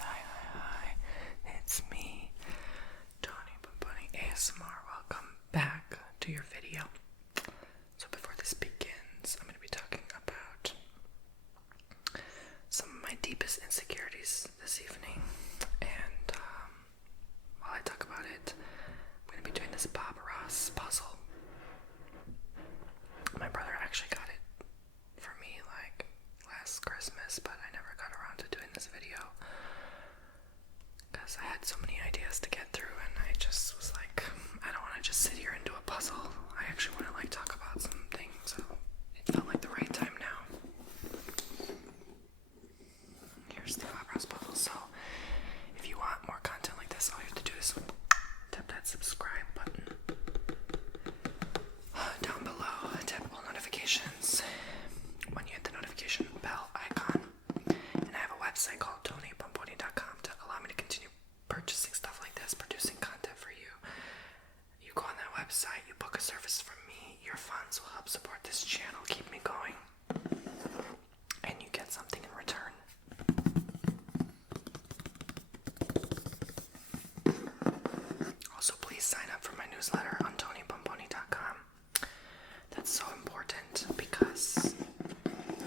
Hi, it's me, Tony Bomboni ASMR. Welcome back to your video. So before this begins, I'm going to be talking about some of my deepest insecurities this evening. And while I talk about it, I'm going to be doing this Bob Ross puzzle. My brother actually got it for me like last Christmas, but I never got around to doing this video because I had so many ideas to get through, and I just was like, I don't want to just sit here and do a puzzle. I actually want to like talk about some things, so it felt like the right time now. Here's the Bob Ross puzzle. So if you want more content like this, all you have to do is tap that subscribe button down below, tap all notifications. When you hit the notification bell icon, and I have a website called tonybomboni.com to allow me to continue purchasing stuff like this, producing content for you. You go on that website, you book a service from me, your funds will help support this channel, keep me going, and you get something in return. Also, please sign up for my newsletter on tonybomboni.com. That's so important because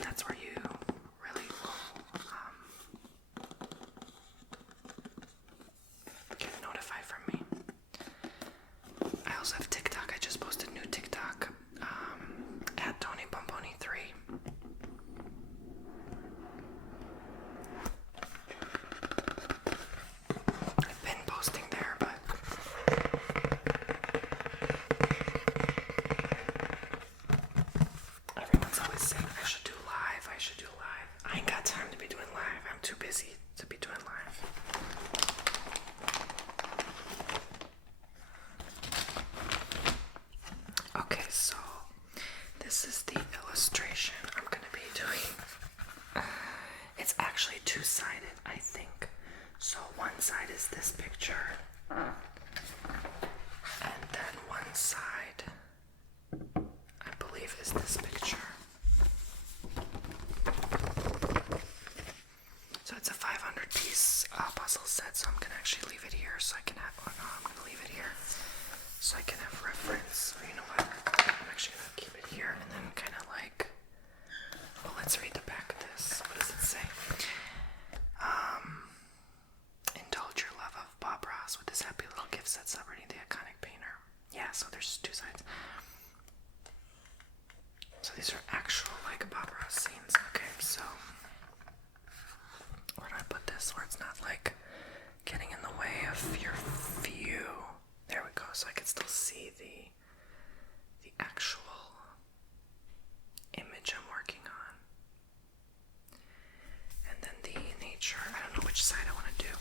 that's where you really will get notified from me. I also have TikTok. I just posted new TikTok at TonyBomboni3. I've been posting there, but everyone's always saying I should do live. I ain't got time to be doing live. I'm too busy to be doing live. Okay, so this is the illustration I'm going to be doing. It's actually two-sided, I think. So one side is this picture, and then one side, I believe, is this picture. So it's a 500-piece puzzle set, so I'm going to actually leave it here so I can have, I'm going to leave it here so I can have reference. Or you know what, I'm actually going to keep it here and then kind of like, well, let's read the back of this. What does it say? Indulge your love of Bob Ross with this happy little gift set celebrating the iconic painter. Yeah, so there's two sides. So these are actual like Bob Ross scenes. Okay, so where do I put this where it's not like getting in the way of your view? There we go, so I can still see the actual image I'm working on. And then the nature, I don't know which side I want to do.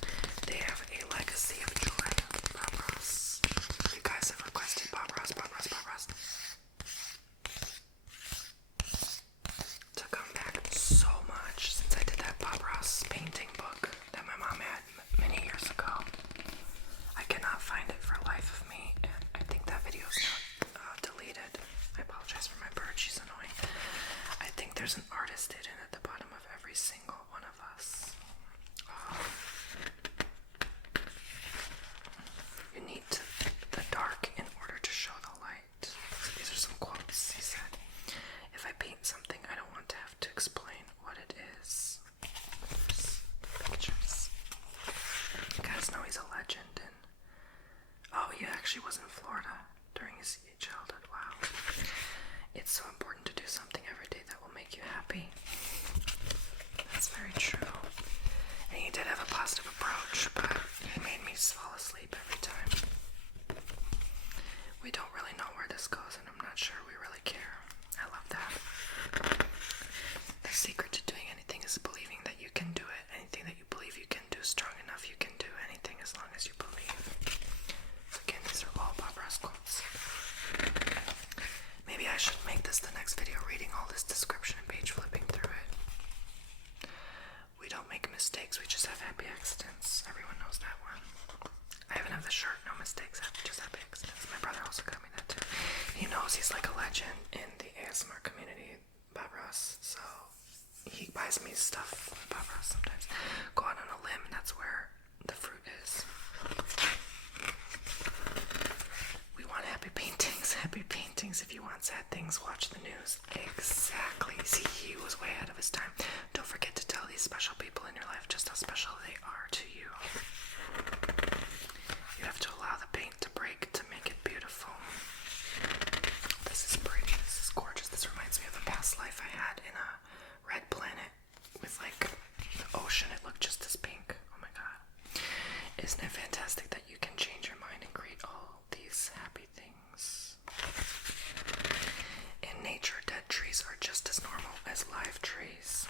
They have a legacy of joy, Bob Ross. You guys have requested Bob Ross to come back so much since I did that Bob Ross painting book that my mom had many years ago. I cannot find it for the life of me, and I think that video is now deleted. I apologize for my bird, she's annoying. I think there's an artist hidden at the bottom of every single one of us. You need the dark in order to show the light. So these are some quotes. He said, if I paint something, I don't want to have to explain what it is. There's pictures. You guys know he's a legend, and he actually was in Florida during his childhood. Wow. It's so important to do something every day that will make you happy. That's very true. And he did have a positive approach, but he made me fall asleep every time. he buys me stuff, Papa, sometimes. Go out on a limb, and that's where the fruit is. We want happy paintings. Happy paintings. If you want sad things, watch the news. Exactly. See, he was way ahead of his time. Don't forget to tell these special people in your life just how special they are to you. You have to allow the paint to break to make it beautiful. This is pretty. This is gorgeous. This reminds me of a past life I had in a red planet with like the ocean. It looked just as pink. Oh my god. Isn't it fantastic that you can change your mind and create all these happy things? In nature, dead trees are just as normal as live trees.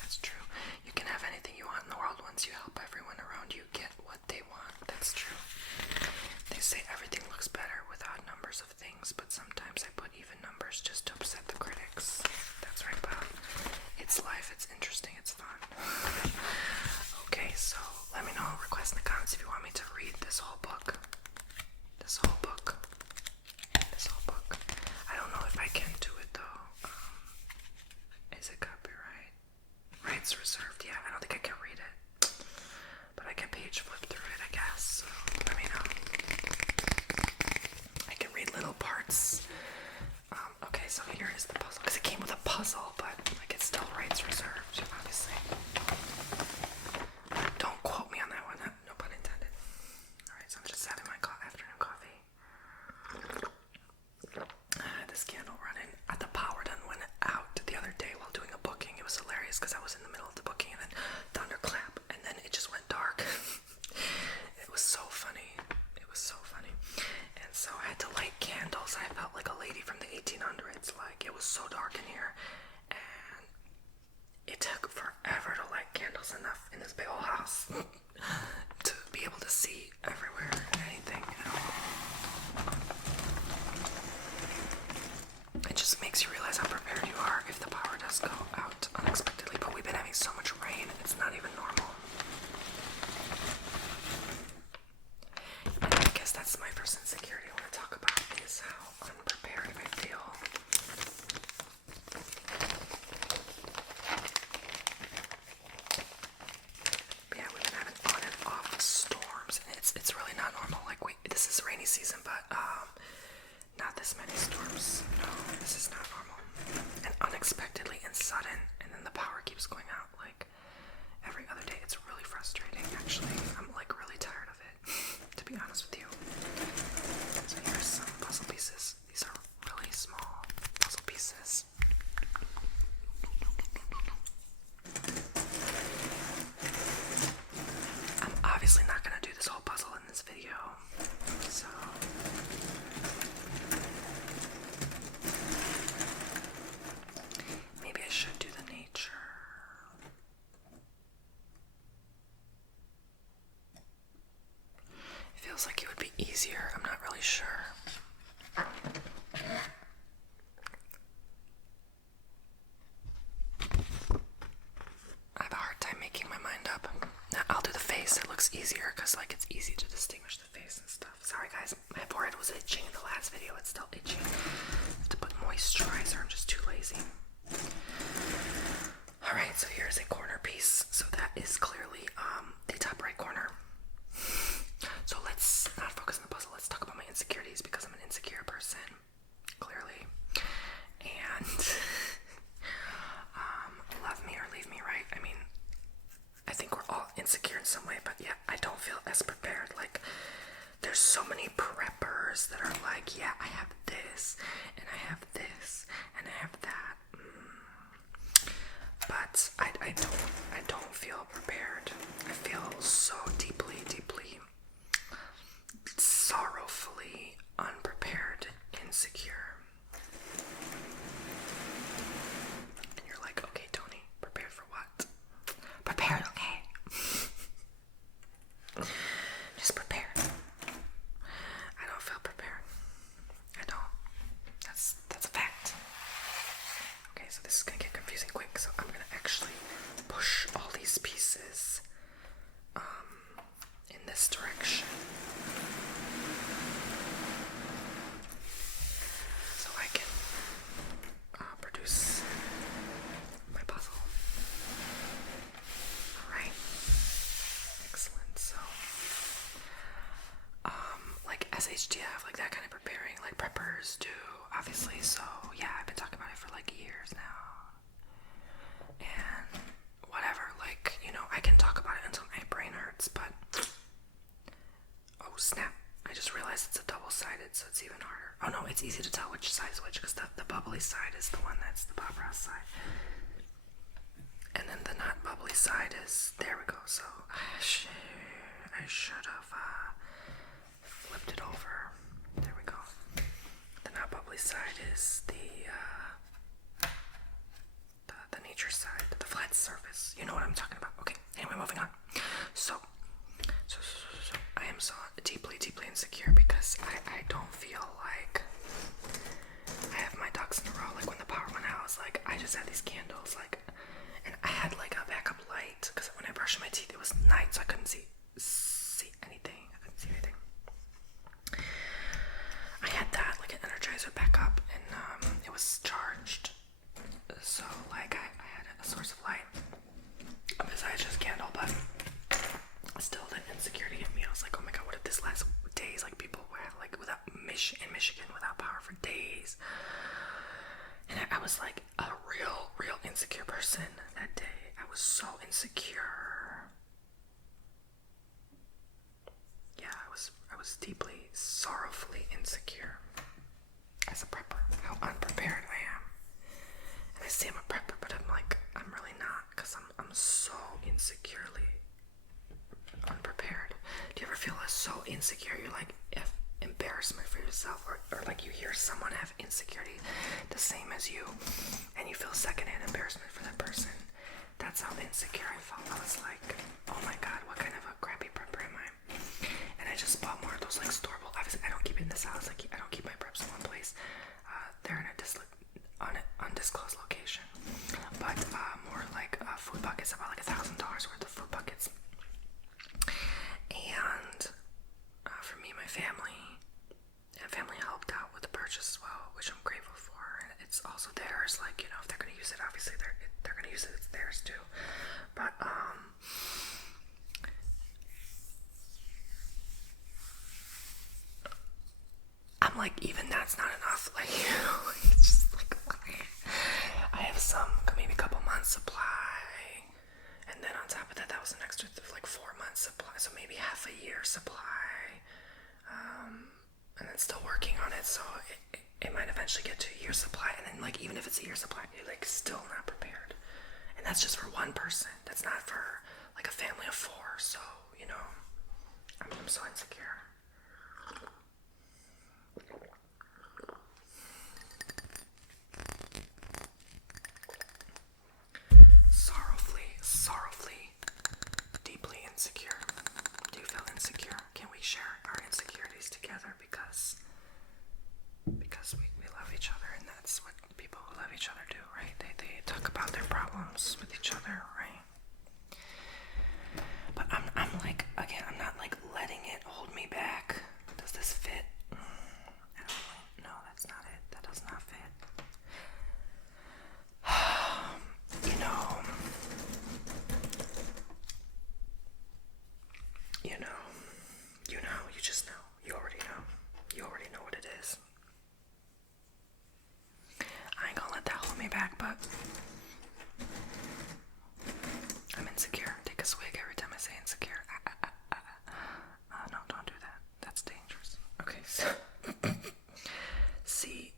That's true. You can have anything you want in the world once you help everyone around you get what they want. That's true. They say everything looks better with odd numbers of things, but sometimes I put even numbers just to upset the critics. That's right, Bob. It's life, it's interesting, it's fun. Okay, so let me know, request in the comments if you want me to read this whole book. This whole book. This whole book. I don't know if I can do it though. Is it copyright? Rights reserved. Yeah, I don't think I can read it. But I can page flip through it, I guess. So let me know. I can read little parts. Okay, so here is the puzzle. Because it came with a puzzle, but like it's still rights reserved, obviously. Don't quote me on that one. No pun intended. Alright, so I'm just having my afternoon coffee. I had this candle running. The power done went out the other day while doing a booking. It was hilarious because I was in the middle of the booking and then thunderclap and then it just went dark. It was so funny. It was so funny. And so I had to light candles. I felt like a lady from the 1800s. Like, it was so dark in here. And it took forever to light candles enough in this big old house to be able to see everywhere and anything, you know. It just makes you realize how prepared you are if the power does go out unexpectedly. But we've been having so much rain, it's not even normal. And I guess that's my first insecurity I want to talk about, is how unprepared I feel. But yeah, we've been having on and off storms, and it's really not normal. Like, this is rainy season, but not this many storms. No, this is not normal. And unexpectedly and sudden, and then the power keeps going out like every other day. It's really frustrating, actually. I'm like really tired of it, to be honest with you. So here's some puzzle pieces. These are really small puzzle pieces. I'm obviously not gonna do this whole puzzle in this video, so maybe I should do the nature. It feels like it would be easier. I'm not really sure. I have a hard time making my mind up. Now, I'll do the face. It looks easier because like it's easy to distinguish the face and stuff. Sorry guys, my forehead was itching in the last video. It's still itching. I have to put moisturizer. I'm just too lazy. Alright, so here's a corner piece. So that is clearly the top right corner. So let's not focus on the puzzle. Let's talk about my insecurities because I'm an insecure person, clearly. And love me or leave me, right? I mean, I think we're all insecure in some way, but yeah, I don't feel as prepared. Like, there's so many preppers that are like, yeah, I have this, and I have this, and I have that. But I don't feel prepared. I feel so deeply sorrowfully unprepared, insecure. And you're like, okay, Tony, prepared for what? Prepared, okay. Just prepared. I don't feel prepared. I don't. That's a fact. Okay, so this is gonna get confusing quick, so I'm gonna actually push all these pieces in this direction. So I can produce SHTF, like that kind of preparing, like preppers do, obviously. So yeah, I've been talking about it for like years now. And whatever, like, you know, I can talk about it until my brain hurts, but oh snap, I just realized it's a double-sided, so it's even harder. Oh no, it's easy to tell which side is which, because the bubbly side is the one that's the Bob Ross side. And then the not bubbly side is, there we go. So I should have flipped it over. There we go. The not bubbly side is the nature side, the flat surface. You know what I'm talking about. Okay, anyway, moving on. So I am so deeply insecure because I don't feel like I have my ducks in a row. Like when the power went out, I was like, I just had these candles, like, and I had like a backup light because when I brushed my teeth, it was night, so I couldn't see anything. I had that, like an energizer backup, and it was charged. So like I had a source of light besides just candle, but still the insecurity hit me. I was like, oh my god, what if this lasts days? Like people were like without in Michigan without power for days. And I was like a real insecure person that day. I was so insecure. Yeah, I was deeply, sorrowfully insecure as a prepper. How unprepared I am. And I say I'm a prepper, but I'm like, I'm really not, because I'm so insecurely unprepared. Do you ever feel so insecure? You're like, if embarrassment for yourself, or like you hear someone have insecurity the same as you, and you feel secondhand embarrassment for that person. That's how insecure I felt. I was like, oh my god, what kind of a crappy prepper am I? And I just bought more of those like store bought. Obviously, I don't keep it in this house. Like I don't keep my preps in one place. They're in an undisclosed location. But more like food buckets. I bought like $1,000 worth of food buckets. And for me, my family helped out with the purchase as well, which I'm grateful for. And it's also theirs. Like, you know, if they're gonna use it, obviously they're gonna use it. It's theirs too. But I'm like, even that's not enough. Like, you know, it's just like I have some maybe a couple months supply, and then on top of that, that was an extra like 4 months supply, so maybe half a year supply. And then still working on it, so it might eventually get to a year supply, and then like even if it's a year supply, you're like still not prepared. And that's just for one person. That's not for like a family of 4. So, you know, I'm so insecure. Sorrowfully, deeply insecure. Do you feel insecure? Can we share our insecurities together? Because we love each other, and that's what people who love each other do, right? They talk about their problems with each other, right? But I'm like, again, I'm not like letting it hold me back. Does this fit? I don't know. No, that's not it. That does not fit. You just know. You already know. You already know what it is. I ain't gonna let that hold me back, but I'm insecure. Take a swig every time I say insecure. No, don't do that. That's dangerous. Okay, so see,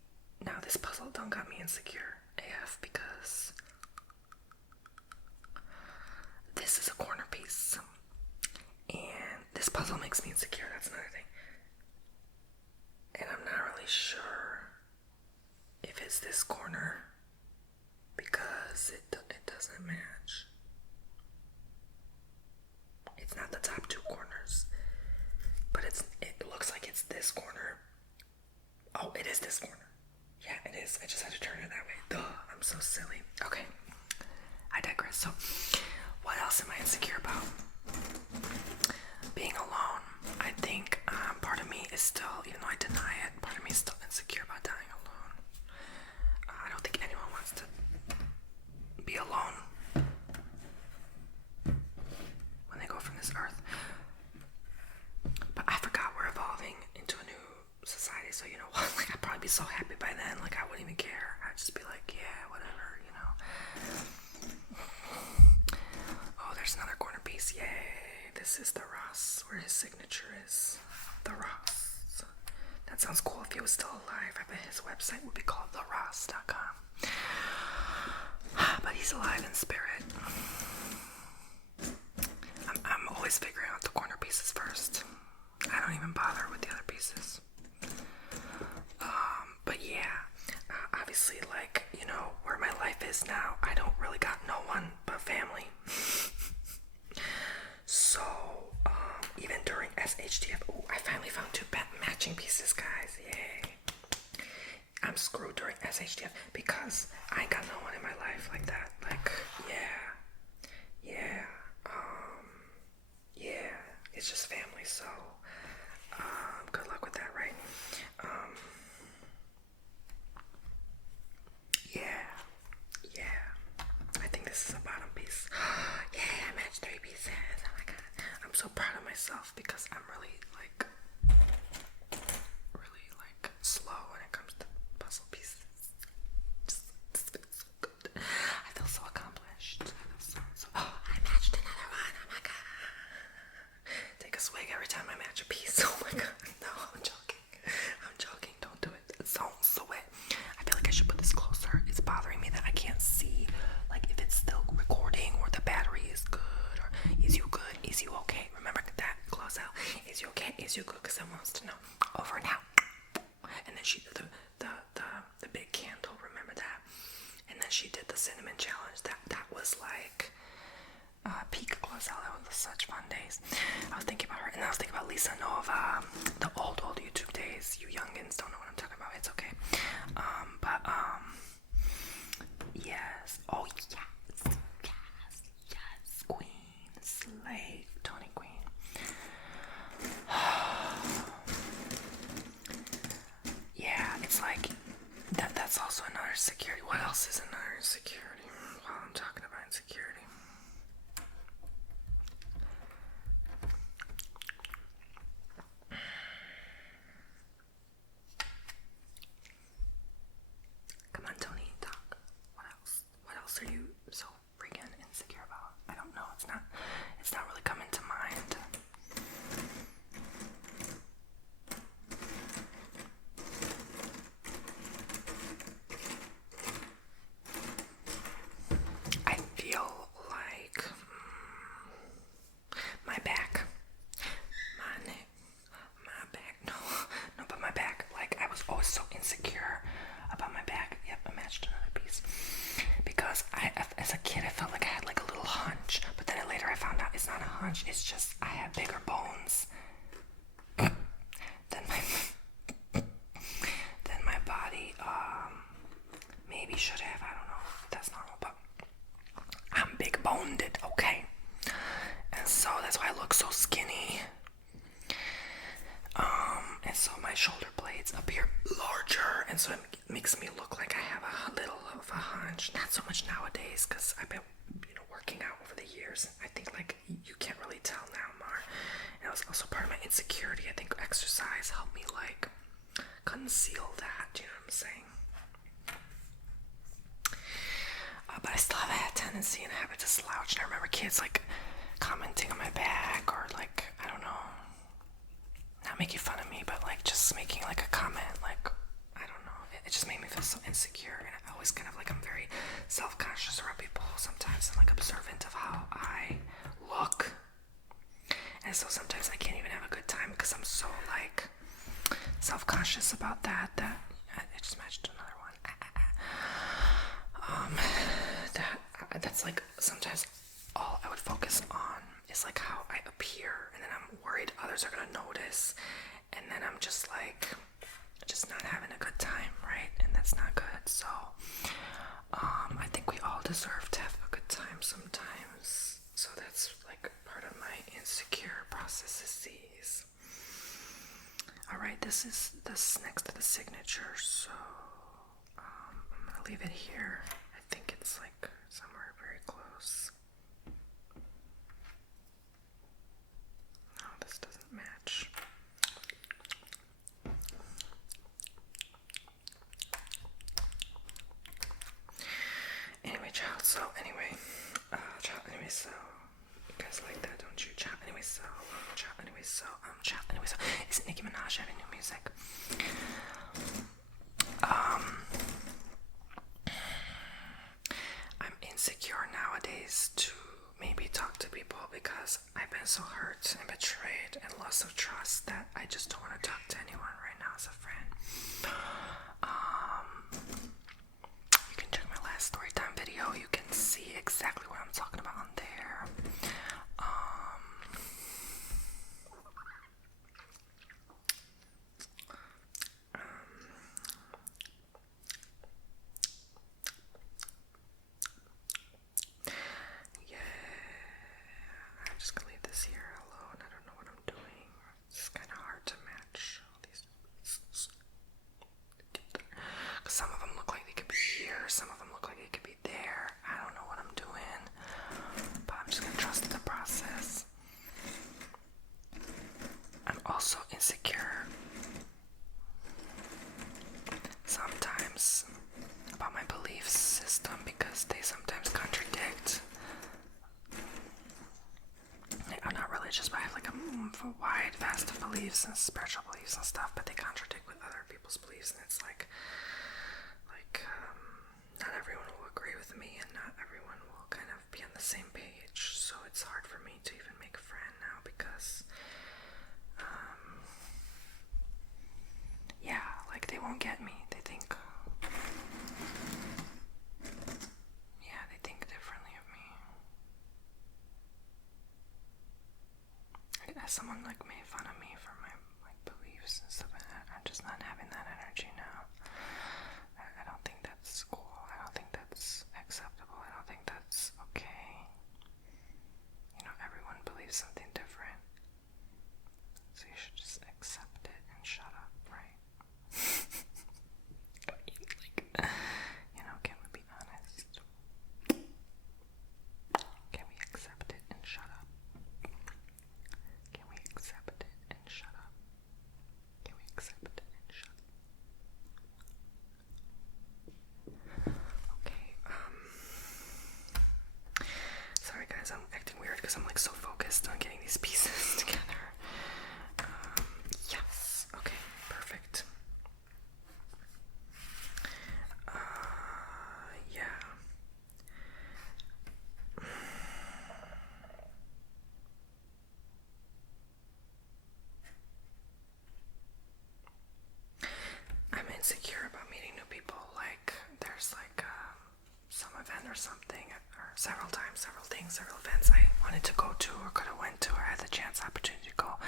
now this puzzle done got me insecure AF because this is a corner piece. And this puzzle makes me insecure. That's another thing. And I'm not really sure if it's this corner because it doesn't match. It's not the top 2 corners, but it looks like it's this corner. Oh, it is this corner. Yeah, it is. I just had to turn it that way. Duh, I'm so silly. Okay, I digress. So, what else am I insecure about? Being alone. I think part of me is still, even though I deny it, part of me is still insecure about dying alone. I don't think anyone wants to be alone when they go from this earth. But I forgot we're evolving into a new this is the Ross, where his signature is. The Ross. That sounds cool if he was still alive. I bet his website would be called theross.com. But he's alive in spirit. I'm always figuring out the corner pieces first. I don't even bother with the other pieces. But yeah, obviously, like, you know, where my life is now, I don't really got no one but family. So, even during SHTF, I finally found 2 matching pieces, guys. Yay. I'm screwed during SHTF because I ain't got no one in my life like that. Like, yeah, it's just family, so, good luck with that, right? I think this is a bottom piece. Yeah, I matched 3 pieces. Oh my god. I'm so proud of myself because I'm really slow when it comes to puzzle pieces. This feels so good. I feel so accomplished. I matched another one. Oh my god. Take a swig every time I match a piece. Oh my god. No, I'm joking. Don't do it. Don't sweat. I feel like I should put this closer. It's bothering me that I can't see, like, if it's still recording or the battery is good, or is you good? Is you okay? Remember that. Close out. Is you okay? Is you good? Because someone wants to know. Over now. And then she did the big candle. Remember that? And then she did the cinnamon challenge. That was like peak close out. That was such fun days. I was thinking about her, and I was thinking about Lisa Nova, the old YouTube days. You youngins don't know what I'm talking about. It's okay. Yes. Oh yes. Queen, slave, Tony Queen. Yeah, it's like that's also another security. What else is another insecurity? While I'm talking about insecurity. Come on, Tony, talk. What else? What else are you so freaking insecure about? I don't know. It's not really coming to mind. I feel like my back, my neck, my back. No, but my back. Like, I was always so insecure about my back. Yep, I matched another piece. Because as a kid, I felt like I had like a little hunch. But then later I found out it's not a hunch. It's just I have bigger bones than my body maybe should have. I don't know if that's normal, but I'm big boned, okay? And so that's why I look so skinny. And so my shoulder blades appear larger, and so it makes me look like I have a little of a hunch. Not so much nowadays, because I've been, working out over the years. I think like you can't really tell now more. And it was also part of my insecurity. I think exercise helped me like conceal that. You know what I'm saying? But I still have a tendency and a habit to slouch. And I remember kids like commenting on my back, or like, I don't know, not making fun of me, but like just making like a comment, like, I don't know, it just made me feel so insecure. And I always kind of like, I'm very self-conscious around people sometimes, and like observant of how I look. And so sometimes I can't even have a good time because I'm so like self-conscious about that I just matched another one. That's like sometimes all I would focus on is like how I appear, and then I'm worried others are gonna notice, and then I'm just like not having a good time, right? And that's not good. So I think we all deserve to have a good time sometimes. So that's like part of my insecure processes. Alright, this is next to the signature, so I'm gonna leave it here. I think it's like somewhere very close. No, this doesn't match. Anyway, so you guys like that, don't you? Ciao anyway, so. Ciao anyway, so. Ciao anyway, so. Isn't Nicki Minaj having new music? I'm insecure nowadays to maybe talk to people because I've been so hurt and betrayed and loss of trust that I just don't want to talk to anyone right now as a friend. You can check my last story time video. You can see exactly what I'm talking about on there. I'm just gonna leave this here alone. I don't know what I'm doing. It's kind of hard to match all these. Cause some of them look like they could be here. Some of them look like they could be there. I don't know what I'm doing. But I'm just gonna trust the process. I'm also insecure sometimes about my belief system because they sometimes contradict. I'm not religious, but I have like a wide vast of beliefs and spiritual beliefs and stuff, but they contradict with other people's beliefs, and it's like not everyone will agree with me, and not everyone will kind of be on the same page. So it's hard for me to even make a friend now because, yeah, like they won't get me. They think, yeah, they think differently of me. Someone like made fun of me for my like beliefs and stuff, and I'm just not having that energy now. I don't think that's cool. I don't think that's acceptable. I don't think that's okay. You know, everyone believes something different, so you should just accept it and shut up, right? Like, you know, can we be honest? Can we accept it and shut up? Can we accept it and shut up? Can we accept it and shut up? Okay, sorry guys, I'm acting weird because I'm like so focused on getting these pieces together. Yes, okay, perfect. Yeah. I'm insecure about meeting new people. Like, there's like some event or something, or several things, several events I wanted to go to or could have went to or had the chance, opportunity to go.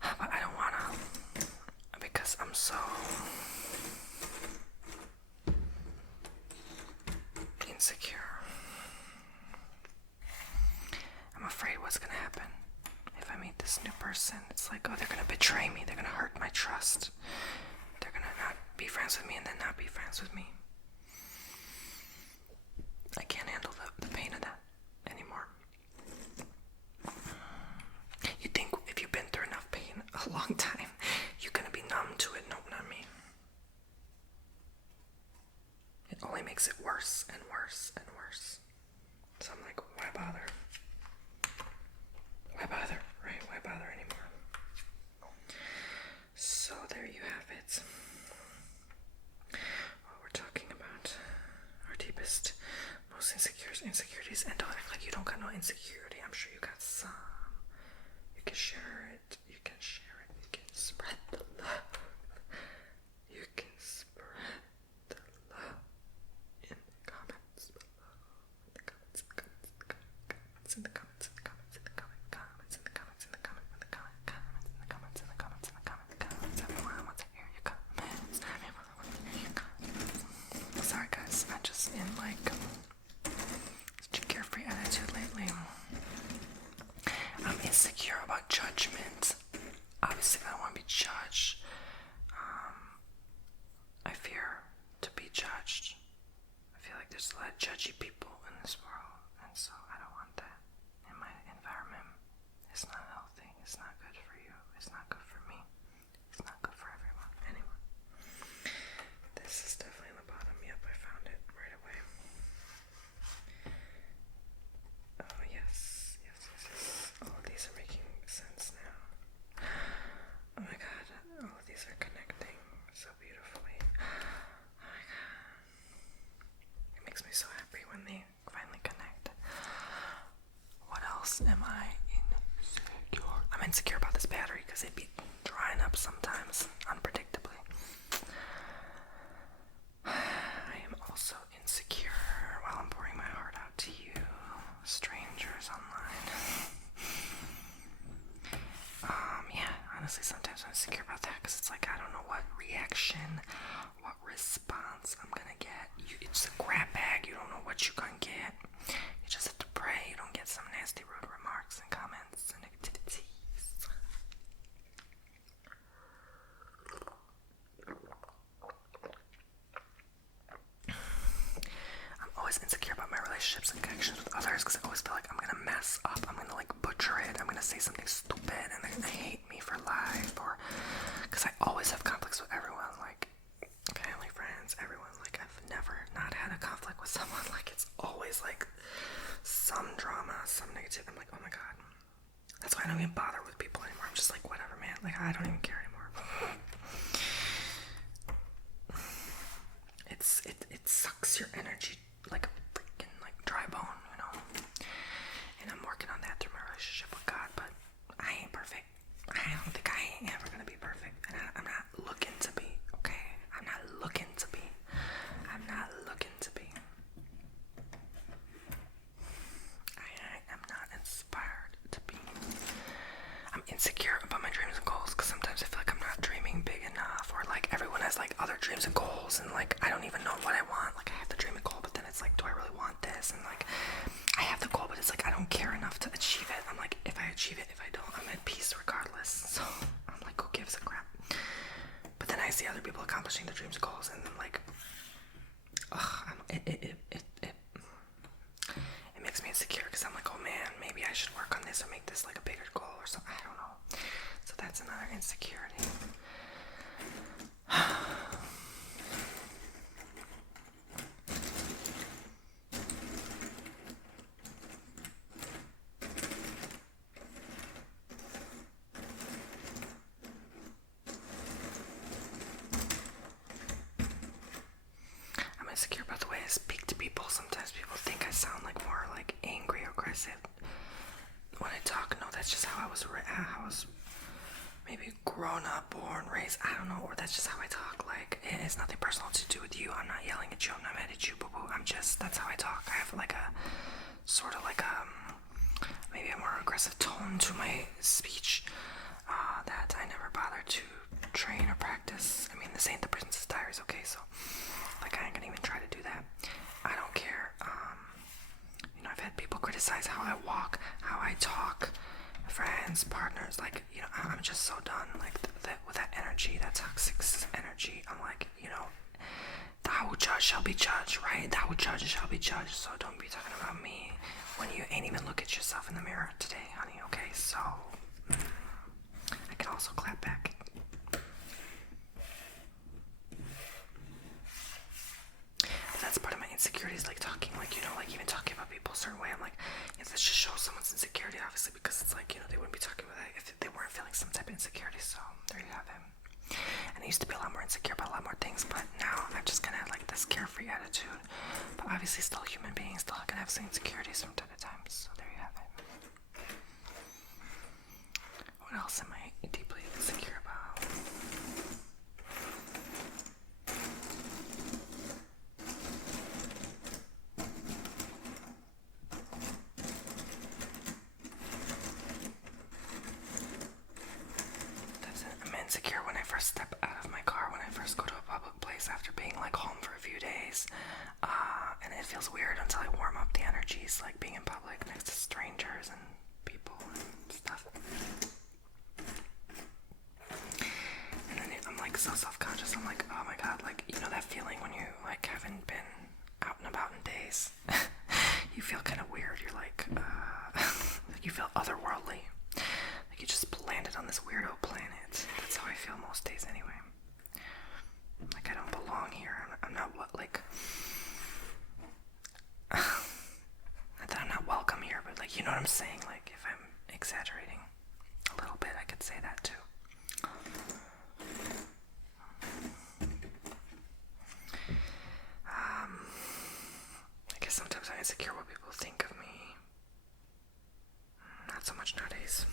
But I don't wanna because I'm so insecure. I'm afraid what's gonna happen if I meet this new person. It's like, oh, they're gonna betray me. They're gonna hurt my trust. They're gonna not be friends with me and then not be friends with me. I can't handle the pain of that anymore. You think if you've been through enough pain a long time, you're gonna be numb to it. Nope, not me. It only makes it worse and worse and worse. So I'm like, why bother? Why bother, right? Why bother anymore? So there you have it. Well, we're talking about our deepest, most insecurities, and don't act like you don't got no insecurity. I'm sure you got some. You can share it. You can share it. You can spread the love. You can spread the love in the comments below. In the comments, in the comments, in the comments, in the comments, in the comments, in the comments, in the comments, in the comments, in the comments, in the comments, in the comments. Everyone wants to hear your comments. Everyone wants to hear your comments. Sorry guys, I'm just in like such a carefree attitude lately. I'm insecure about judgment. Obviously, I don't want to be judged. I fear to be judged. I feel like there's a lot of judgy people in this world, and so I don't want that in my environment. It's not healthy. It's not good for you. It's not good for me. It's not good for everyone. Anyway, this is definitely on the bottom. Yep, I found it right away. Oh yes. else am I insecure? I'm insecure about this battery because it'd be drying up sometimes, unpredictably. I am also insecure while I'm pouring my heart out to you, strangers online. Yeah, honestly, sometimes I'm insecure about that because it's like I don't know what reaction, what response I'm gonna get. It's a grab bag, you don't know what you're gonna get. You just have to pray you don't get some nasty rude remarks and comments and activities. I'm always insecure about my relationships and connections with others because I always feel like I'm gonna mess up, I'm gonna like butcher it, I'm gonna say something stupid and they're gonna hate me for life, or because I always have conflicts with everyone, like family, friends, everyone. Like I've never not had a conflict with someone. Like it's always like some drama, some negative. I'm like, oh my god. That's why I don't even bother with people anymore. I'm just like, whatever, man. Like I don't even care anymore. It sucks your energy like a freaking like dry bone, you know. And I'm working on that through my relationship with God, but I ain't perfect. I don't think I ain't ever gonna be perfect, and I'm not looking to be. Okay, I'm not looking to be. I'm not looking to be. I am not inspired to be. I'm insecure about my dreams and goals because sometimes I feel like I'm not dreaming big enough, or like everyone has like other dreams and goals, and like I don't even know what I want. Like I have the dream and goal, but then it's like, do I really want this? And like I have the goal, but it's like I don't care enough to achieve it. I'm like, if I achieve it, if I don't, I'm at peace regardless. So I'm like, who gives a crap? But then I see other people accomplishing their dreams and goals, and I'm like, it makes me insecure because I'm like, oh man, maybe I should work on this or make this like a bigger goal or something. I don't know. So that's another insecurity. I'm insecure about the way I speak to people. Sometimes people think I sound like more like angry or aggressive when I talk. No, that's just how I was maybe grown up, born, raised, I don't know, or that's just how I talk. Like, it has nothing personal to do with you. I'm not yelling at you, I'm not mad at you, boo-boo. That's how I talk. I have like a, sort of like maybe a more aggressive tone to my speech that I never bothered to train or practice. I mean, this ain't the Princess Diaries, okay, so, like, I ain't gonna even try to do that. I don't care. You know, I've had people criticize how I walk, how I talk, friends, partners, like, you know, I'm just so done, like, with that energy, that toxic energy. I'm like, you know, thou who judge shall be judged, right? Thou who judge shall be judged, so don't be talking about me when you ain't even look at yourself in the mirror today, honey, okay? So, I can also clap back. But that's part of my insecurities, like talking, like, you know, like even talking about people a certain way. I'm like, yeah, this just shows someone's insecurity, obviously, because it's like, you know, they wouldn't be talking about that if they weren't feeling some type of insecurity. So there you have it. And I used to be a lot more insecure about a lot more things, but now I'm just kind of like this carefree attitude. But obviously, still a human being, still gonna have some insecurities from time to time. So there you have it. What else am I deeply insecure about? I'm insecure when I first step out of my car, when I first go to a public place after being like home for a few days, and it feels weird until I warm up the energies, like being in public next to strangers and people and stuff. And then I'm like so self-conscious. I'm like, oh my god, like, you know that feeling when you like haven't been out and about in days? You feel kind of weird. You're like, like you feel otherworldly. Like you just landed on this weirdo planet. That's how I feel most days anyway. Like I don't belong here. I'm not what, like, not that I'm not welcome here, but like, you know what I'm saying? Like if I'm exaggerating a little bit, I could say that too. I guess sometimes I'm insecure what people think of me. so much nowadays.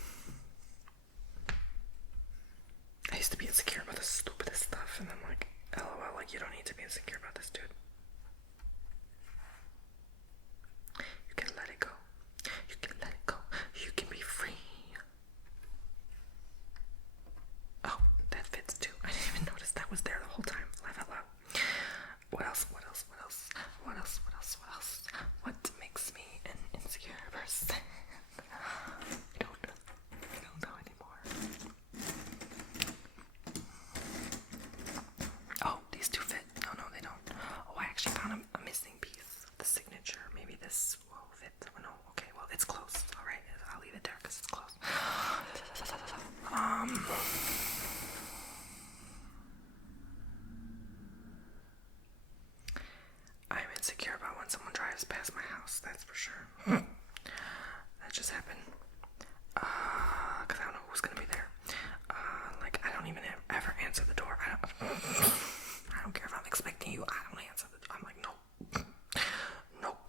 I used to be insecure about the stupidest stuff, and I'm like, LOL, like, you don't need to be insecure about this, dude. You can let it go. You can let it go. You can be free. Oh, that fits too. I didn't even notice that was there the whole time. Laugh out loud. What else? What else? What else? What else? What else? What else? What makes me an insecure person? I don't know anymore. Oh, these two fit. No, they don't. Oh, I actually found a missing piece. The signature. Maybe this will fit. Oh, no. Okay, well, it's close. All right, I'll leave it there because it's close. I'm insecure about when someone drives past my house. That's for sure. That just happened. Because I don't know who's gonna be there. Like, I don't even ever answer the door. I don't care if I'm expecting you. I don't answer the door. I'm like, nope.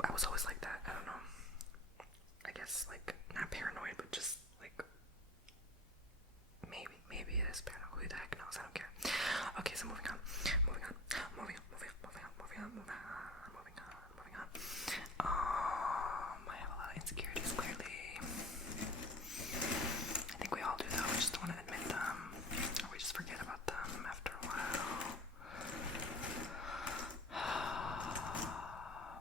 I was always like that. I don't know. I guess, like, not paranoid, but just like, maybe it is paranoid. Who the heck knows? I don't care. Okay, so moving on. I have a lot of insecurities, clearly. I think we all do, though. We just don't want to admit them, or we just forget about them after a while.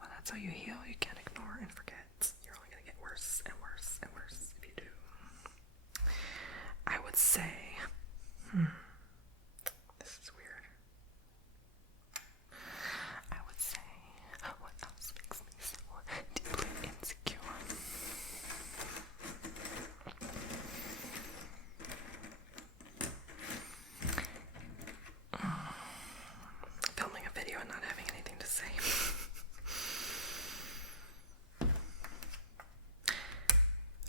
But that's how you heal. You can't ignore and forget. You're only gonna get worse and worse and worse if you do. I would say, this is weird. I would say, what else makes me so deeply insecure? Filming a video and not having anything to say.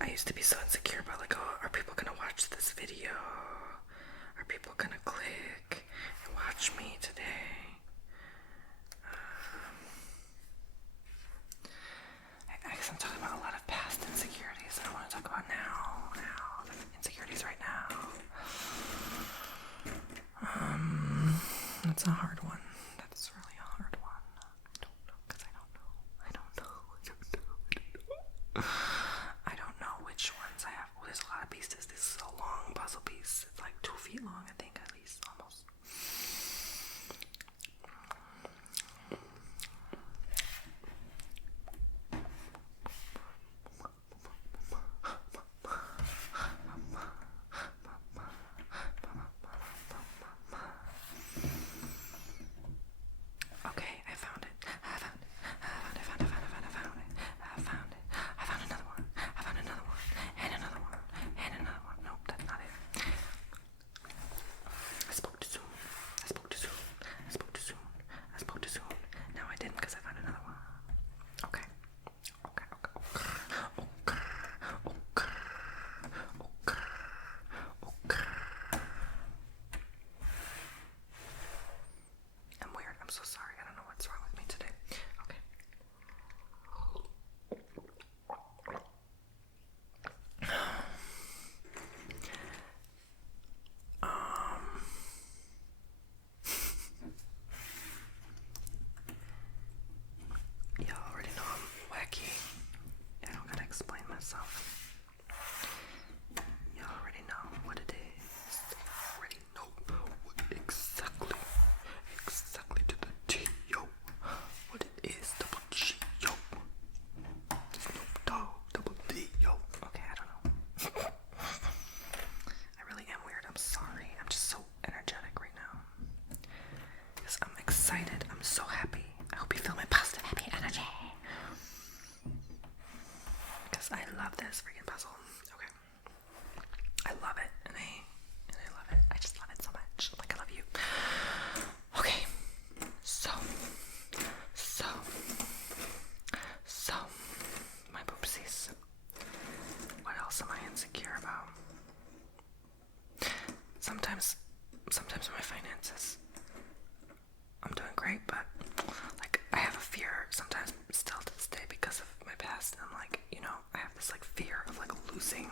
I used to be so insecure about, like, oh, are people gonna watch this video? Are people gonna click and watch me today? I guess I'm talking about a lot of past insecurities. I want to talk about now, the insecurities right now. That's a hard one. That's really a hard one. I don't know, because I don't know. I don't know which ones I have. Oh, there's a lot of pieces. This is a long puzzle piece. It's like 2 feet long, I think, at least, almost. Okay, I found it. I found it. Another one. And another one. Nope, that's not it. I spoke too soon. Now I didn't because I found another one. Okay. I'm weird. I'm so sorry. I don't know what's wrong with me today. Okay. Y'all already know I'm wacky. I don't gotta explain myself. Y'all already know what it is. Y'all already know what exactly to the T, yo. What it is, double G, yo. Snoop Dogg, double D, yo. Okay, I don't know. I really am weird. I'm sorry. I'm just so energetic right now. Because I'm excited. I'm so happy. I hope you feel my positive, happy energy. Because I love this freaking puzzle. Okay. I love it. And I love it. I just love it so much. Like, I love you. Okay. So. My poopsies. What else am I insecure about? Sometimes with my finances, I'm doing great, but, like, I have a fear sometimes still to this day because of my past. And I'm like, I have this, like, fear of, like, losing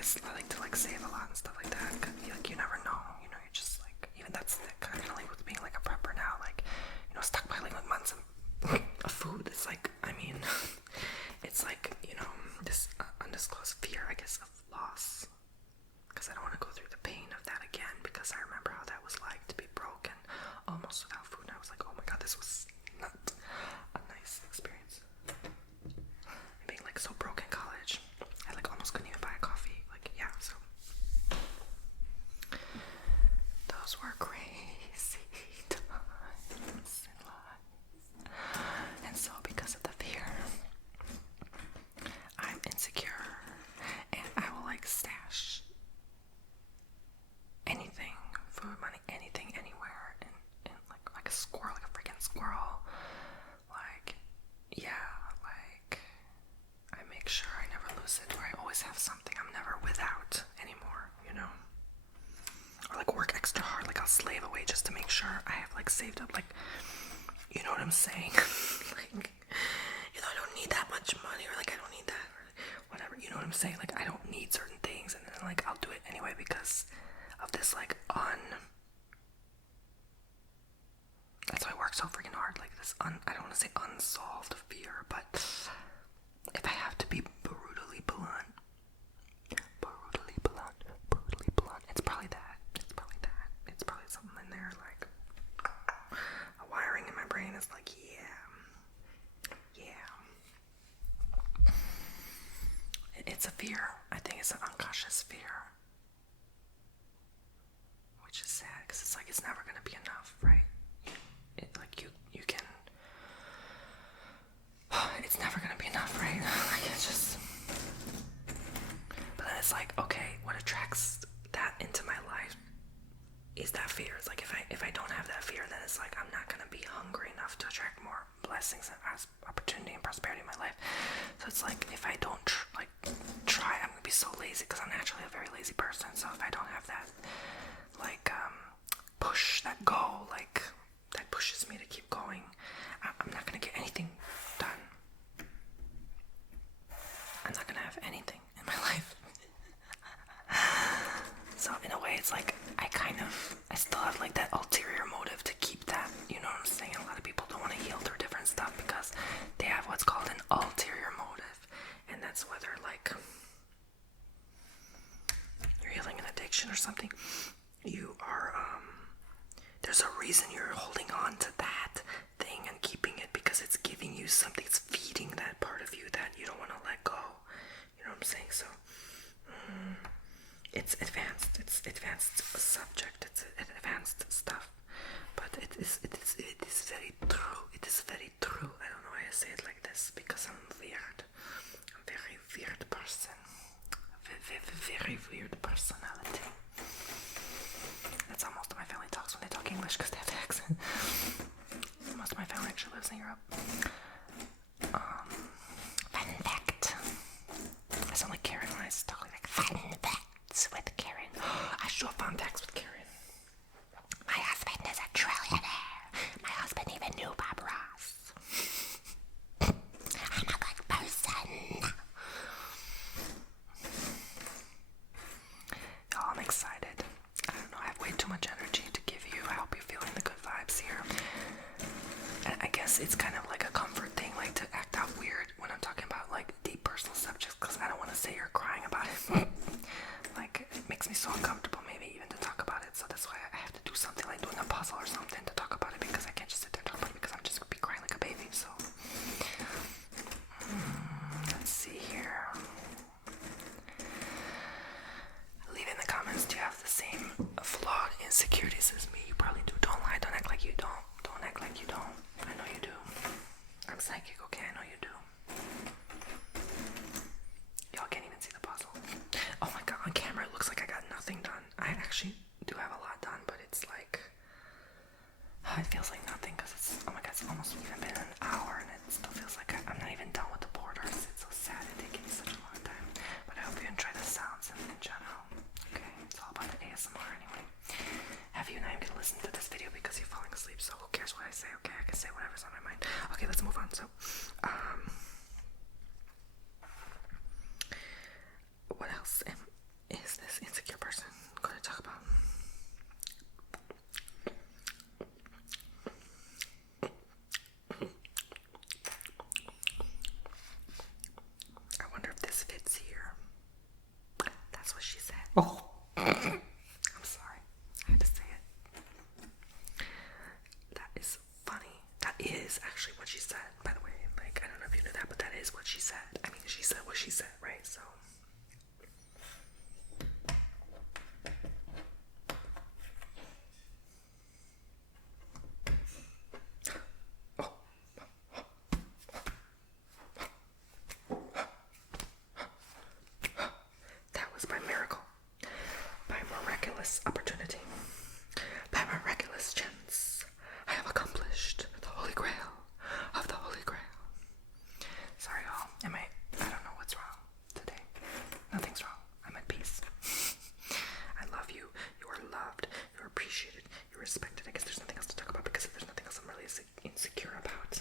I like to like save a lot and stuff like that. Like you never know, you know. You're just like, even that's kind of like with being like a prepper now, like, you know, stockpiling with months of food. It's like, I mean, it's like, you know, this undisclosed fear, I guess, of loss. Because I don't want to go through the pain of that again, because I remember how that was like to be broken almost without food, and I was like, oh my god, this was not a nice experience. Being like so broke in college, I like almost couldn't even buy a coffee. Like, yeah, so those were crazy times in life. And so because of the fear, I'm insecure, and I will like stash anything, food, money, anything, anywhere, and like a squirrel, like a freaking squirrel. Like, yeah, like, I make sure I never lose it, or I always have something. I'm never without anymore, you know? Or like work extra hard, like I'll slave away just to make sure I have like saved up, like, you know what I'm saying? Like, you know, I don't need that much money, or like I don't need that, or whatever, you know what I'm saying? Like, I don't need certain things, and then like I'll do it anyway because of this like that's why I work so freaking hard, like this I don't want to say unsolved fear, but if I have to be brutally blunt, it's probably that. It's probably something in there, like a wiring in my brain is like, yeah. It's a fear. I think it's an unconscious fear, which is sad, because it's like it's never gonna be enough, right? Like you can, it's never gonna be enough, right? Like, it's just, but then it's like, okay, what attracts that into my life is that fear. It's like, if I don't have that fear, then it's like I'm not gonna be hungry enough to attract more blessings and opportunity and prosperity in my life. So it's like, if I don't try, I'm gonna be so lazy, because I'm naturally a very lazy person. So if I don't have that like push, that goal, like that pushes me to keep going, I'm not gonna get anything done. I'm not gonna have anything in my life. So in a way, it's like I still have like that ulterior motive to keep that, you know what I'm saying? A lot of people don't want to heal through different stuff because they have what's called an ulterior motive, and that's whether like you're healing an addiction or something, you are there's a reason you're holding on to that thing and keeping it, because it's giving you something, it's feeding that part of you that you don't want to let go, you know what I'm saying? So it's advanced subject, it's advanced stuff, but it is very true. It is very true. I don't know why I say it like this, because I'm weird. I'm a very weird person. Very weird personality. That's how most of my family talks when they talk English, because they have the accent. Most of my family actually lives in Europe. Fun fact. I sound like Karen when I talk like fun facts with Karen. I show fun facts with Karen. My husband is a trillionaire. My husband even knew Bob Ross. I'm a good person. Y'all, I'm excited. I don't know, I have way too much energy to give you. I hope you're feeling the good vibes here. And I guess it's kind of like a comfort thing, like to act out weird when I'm talking about like deep personal subjects, because I don't want to say you're crying about it. Like, it makes me so uncomfortable maybe even to talk about it, so that's why I have to do something like doing a puzzle or something to talk about it, because I can't just sit there and talk about it, because I'm just gonna be crying like a baby. So let's see here. Leave in the comments, do you have the same flawed insecurities as me? You probably do. Don't lie, don't act like you don't. Don't act like you don't. I know you do. I'm psychic, okay? I know you do. Y'all can't even see the puzzle. Oh my god, on camera it looks like I got nothing done. I actually do have a lot done, but it's like, it feels like nothing, because it's, oh my god, it's almost even been an hour, and it still feels like I'm not even done with the borders. It's so sad, it taking me such a long time. But I hope you enjoy the sounds in general. Okay, it's all about the ASMR anyway. Have you not even gonna listen to this video because you're falling asleep, so who cares what I say? Okay, I can say whatever's on my mind. Okay, let's move on. So what else? said. I mean, she said what she said, right? So. That was by miracle, by miraculous opportunity, by miraculous chance. I have accomplished the Holy Grail of the Holy Grail. Sorry, y'all. I don't know what's wrong today. Nothing's wrong. I'm at peace. I love you. You are loved. You're appreciated. You're respected. I guess there's nothing else to talk about because there's nothing else I'm really insecure about.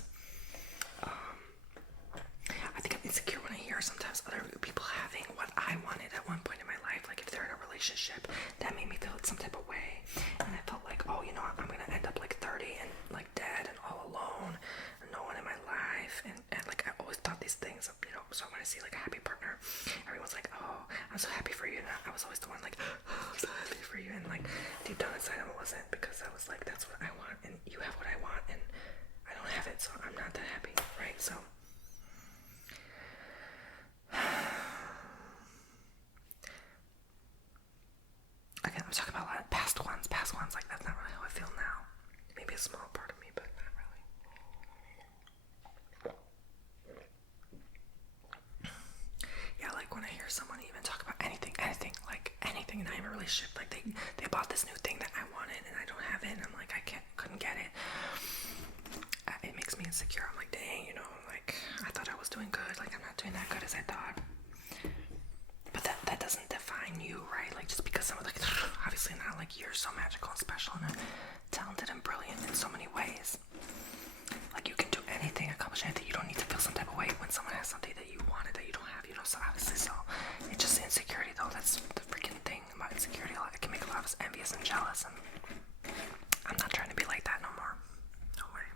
I think I'm insecure when I hear sometimes other people having what I wanted at one point in my life. Like if they're in a relationship, that made me feel some type of way. And I felt like, oh, you know, I'm going to end up like 30 and like dead and all alone and no one in my life. And like I always thought these things, you know, so when I see like a happy partner, everyone's like, oh, I'm so happy for you. And I was always the one like, oh, I'm so happy for you. And like deep down inside I wasn't, because I was like, that's what I want and you have what I want and I don't have it, so I'm not that happy, right? So again, I'm talking about a lot of past ones, like that's not really how I feel now. Maybe a small part of me, but not really. Yeah, like when I hear someone even talk about anything, like anything, and I'm in a relationship, like they bought this new thing that I wanted and I don't have it, and I'm like, couldn't get it. It makes me insecure. I'm like, dang, you know, like I thought I was doing good, like I'm not doing that good as I thought. But that doesn't define you, right? Like just because someone, like, obviously not like you're so magical and special and talented and brilliant in so many ways. Like you can do anything, accomplish anything. You don't need to feel some type of way when someone has something that you wanted that you don't have, you know. So obviously, so it's just insecurity though. That's the freaking thing about insecurity. Like, it can make a lot of us envious and jealous, and I'm not trying to be like that no more. No way.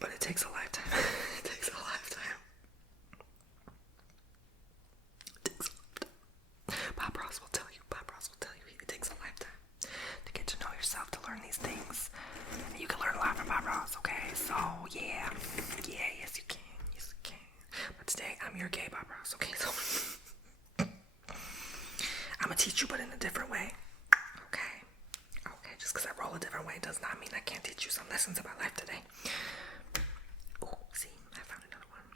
But it takes a lifetime. It takes a lifetime. Bob Ross will tell you. It takes a lifetime to get to know yourself, to learn these things. And you can learn a lot from Bob Ross, okay? So, yes you can. But today, I'm your gay Bob Ross, okay? So, I'm gonna teach you, but in a different way. Okay, just because I roll a different way does not mean I can't teach you some lessons about life today. Oh, see, I found another one.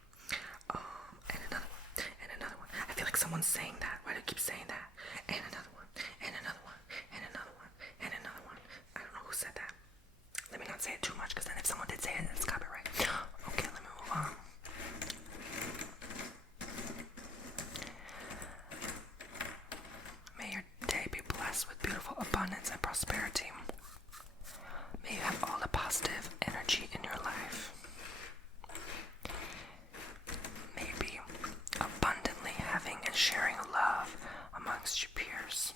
And another one. I feel like someone's saying that. Why do I keep saying that? And another one, and another one, and another one, and another one. I don't know who said that. Let me not say it too much, because then if someone did say it, it's copyright. Okay, let me move on. May your day be blessed with beautiful abundance and prosperity. May you have all the positive energy in your life. May you be abundantly having and sharing love amongst your peers.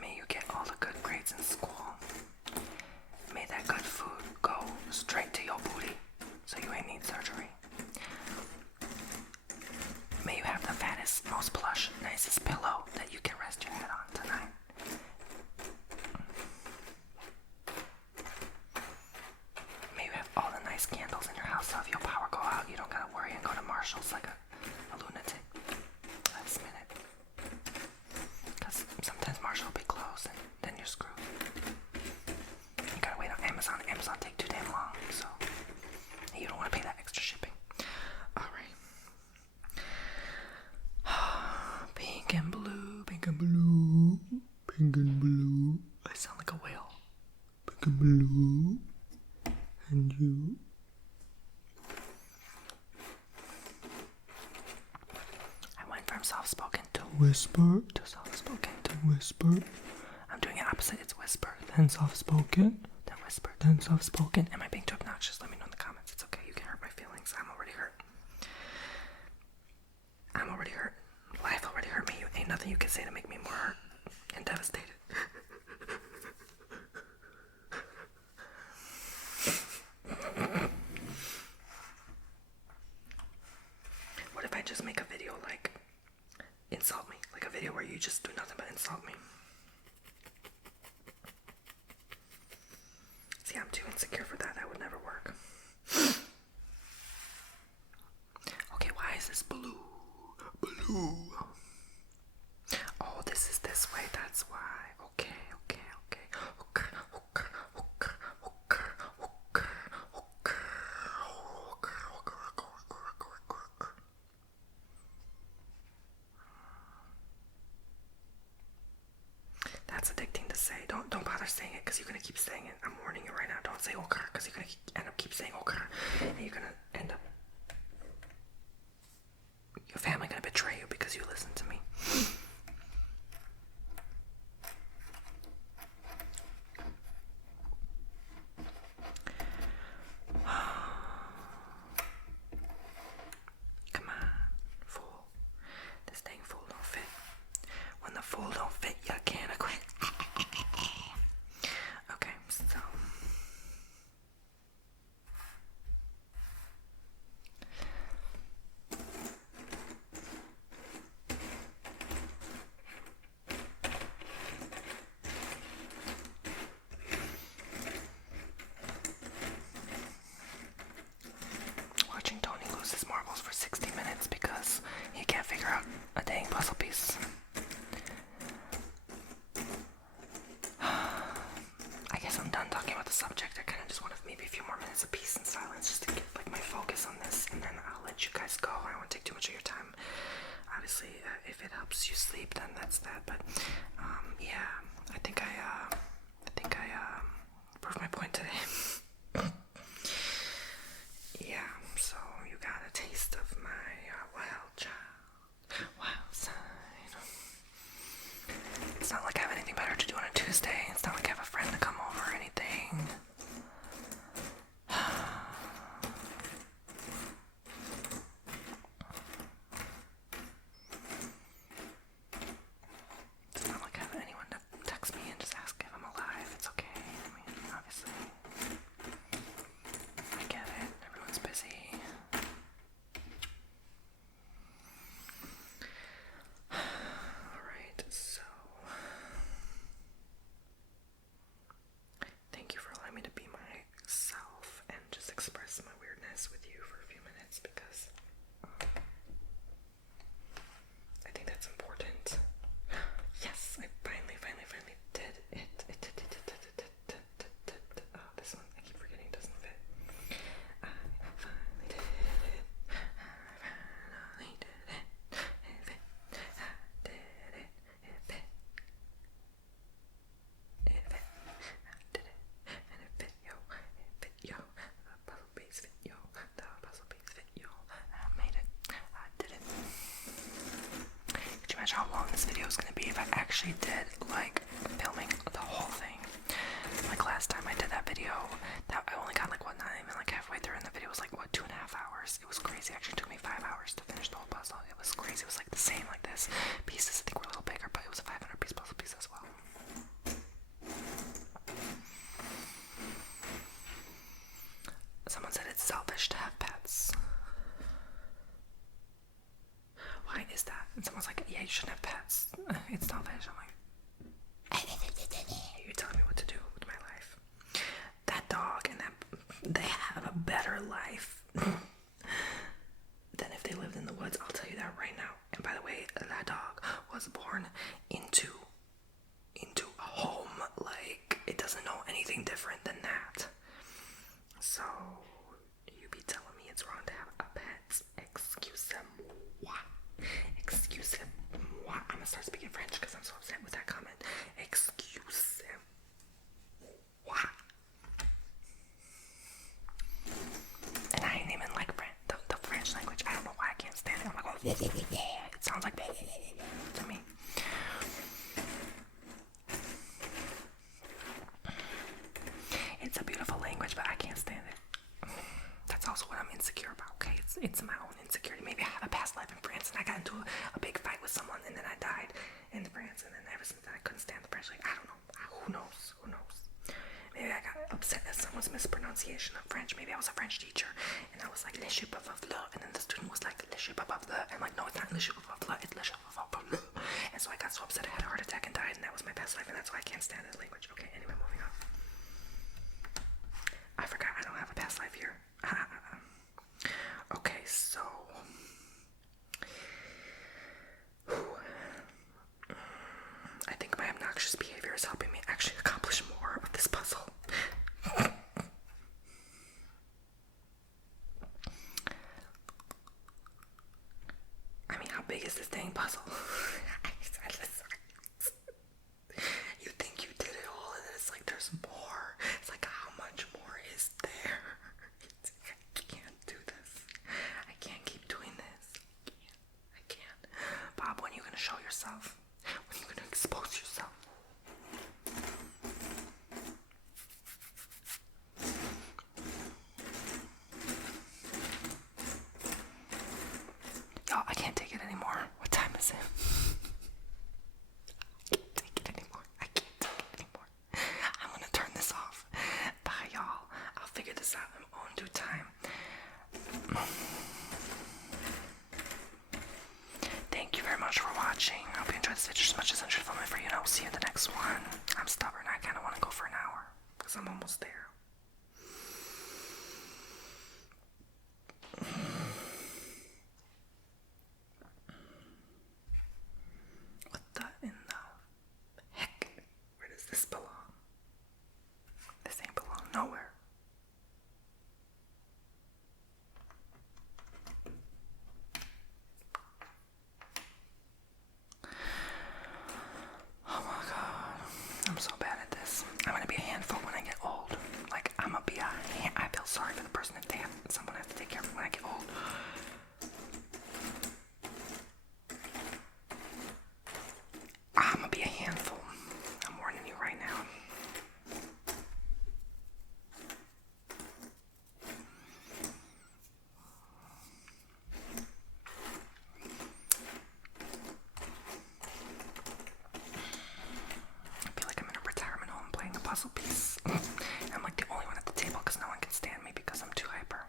May you get all the good grades in school. May that good food go straight to your booty so you ain't need surgery. May you have the fattest, most plush, nicest pillow that you can rest your head on tonight. May you have all the nice candles in your house, so if your power go out, you don't gotta worry and go to Marshall's like a lunatic last minute. Because sometimes Marshall will be closed and then you're screwed. You gotta wait on Amazon. Amazon take too damn long, so you don't want to pay that extra shipping. Alright. Pink and blue, pink and blue, pink and blue. I sound like a whale. Pink and blue. And you. I went from soft-spoken to whisper, to soft-spoken to whisper. I'm doing it opposite. It's whisper, then soft-spoken, then whisper, then soft-spoken. Am I being too obnoxious? Let me know in the comments. It's okay. You can hurt my feelings. I'm already hurt. Life already hurt me. Ain't nothing you can say to make me more hurt and devastated. What if I just make a video like insult me? Like a video where you just do nothing but insult me. too insecure for that. That would never work. Okay, why is this blue? Blue. Oh, this is this way. That's why. Okay. That's addicting to say. Don't bother saying it because you're gonna keep saying it. I'm warning you right now. Don't say okay because you're gonna end up keep saying okay, and you're gonna end up your family gonna betray you because you listen to me. Come on, fool. This dang fool don't fit. When the fool don't fit, you can't quit. Okay, so watching Tony lose his marbles for 60 minutes because he can't figure out a dang puzzle piece. I guess I'm done talking about the subject. I kind of just want maybe a few more minutes of peace and silence just to get like my focus on this, and then I'll let you guys go. I don't want to take too much of your time. Obviously, if it helps you sleep, then that's that. But yeah, I think I proved my point today. Yeah, so you got a taste of my wild child, wild side. It's not like I have anything better to do on a Tuesday. It's not like I have a friend to come over or anything. It's not like I have anyone to text me and just ask if I'm alive. It's okay. I mean, obviously, I get it. Everyone's busy. Alright, so thank you for allowing me to be myself and just express my weirdness with you for a few minutes because I think that's important. Yes, I finally did it. Oh, this one, I keep forgetting it doesn't fit. I finally did it. I finally did it. It fit. I did it. It fit. It fit. I did it. And it fit, yo. It fit, yo. The puzzle piece fit, yo. The puzzle piece fit, yo. I made it. I did it. Could you imagine how long this video is going to be if I actually did, like, filming the whole thing? Like, last time I did that video, that I only got, like, what, not even, like, halfway through, and the video was, like, what, 2.5 hours? It was crazy. It actually took me 5 hours to finish the whole puzzle. It was crazy. It was, like, the same, like this. Pieces, I think, were a little bigger, but it was a 500-piece puzzle piece as well. Someone said it's selfish to have pets. Why is that? And someone's like, yeah, you shouldn't have pets. It's selfish. I'm like, you're telling me what to do with my life. That dog and that, they have a better life than if they lived in the woods. I'll tell you that right now. And by the way, that dog was born into a home. Like, it doesn't know anything different than that. So, you be telling me it's wrong to have a pet? Excusez-moi. Excusez-moi. I'm gonna start speaking French because I'm so upset with that comment. Excusez-moi. And I ain't even like the French language. I don't know why I can't stand it. I'm like, oh, it sounds like to me. It's a beautiful language, but I can't stand it. That's also what I'm insecure about, okay? It's my own insecurity. Maybe I have a past life in France and I got into a big fight with someone and then I died in France, and then ever since then I couldn't stand the French. Like, I don't know. Who knows? Maybe I got upset at someone's mispronunciation of French. Maybe I was a French teacher and I was like, le chip of le, and then the student was like, le chip of le. I'm like, no, it's not le chip of le, it's le chip of le. And so I got so upset I had a heart attack and died, and that was my past life, and that's why I can't stand that language. Okay, anyway, moving on. there's more. It's like, how much more is there? I can't do this. I can't keep doing this. I can't. Bob, when are you gonna show yourself? When are you gonna expose yourself? Y'all, I can't take it anymore. What time is it? I can't take it anymore. I can't take it anymore. I'm gonna turn this off. Bye, y'all. I'll figure this out in my own due time. Thank you very much for watching. I hope you enjoyed this video as much as I enjoyed filming for you, and I'll see you in the next one. I'm stubborn. I kind of want to go for an hour because I'm almost there. What the in the heck? Where does this belong? This ain't belong nowhere. Oh my god. I'm so bad at this. I'm gonna be a handful when I get old. Like, I'm gonna be I feel sorry for the person if they have someone has to take care of me when I get old. I'm gonna be a handful. I'm warning you right now. I feel like I'm in a retirement home playing a puzzle piece. And I'm like the only one at the table because no one can stand me because I'm too hyper.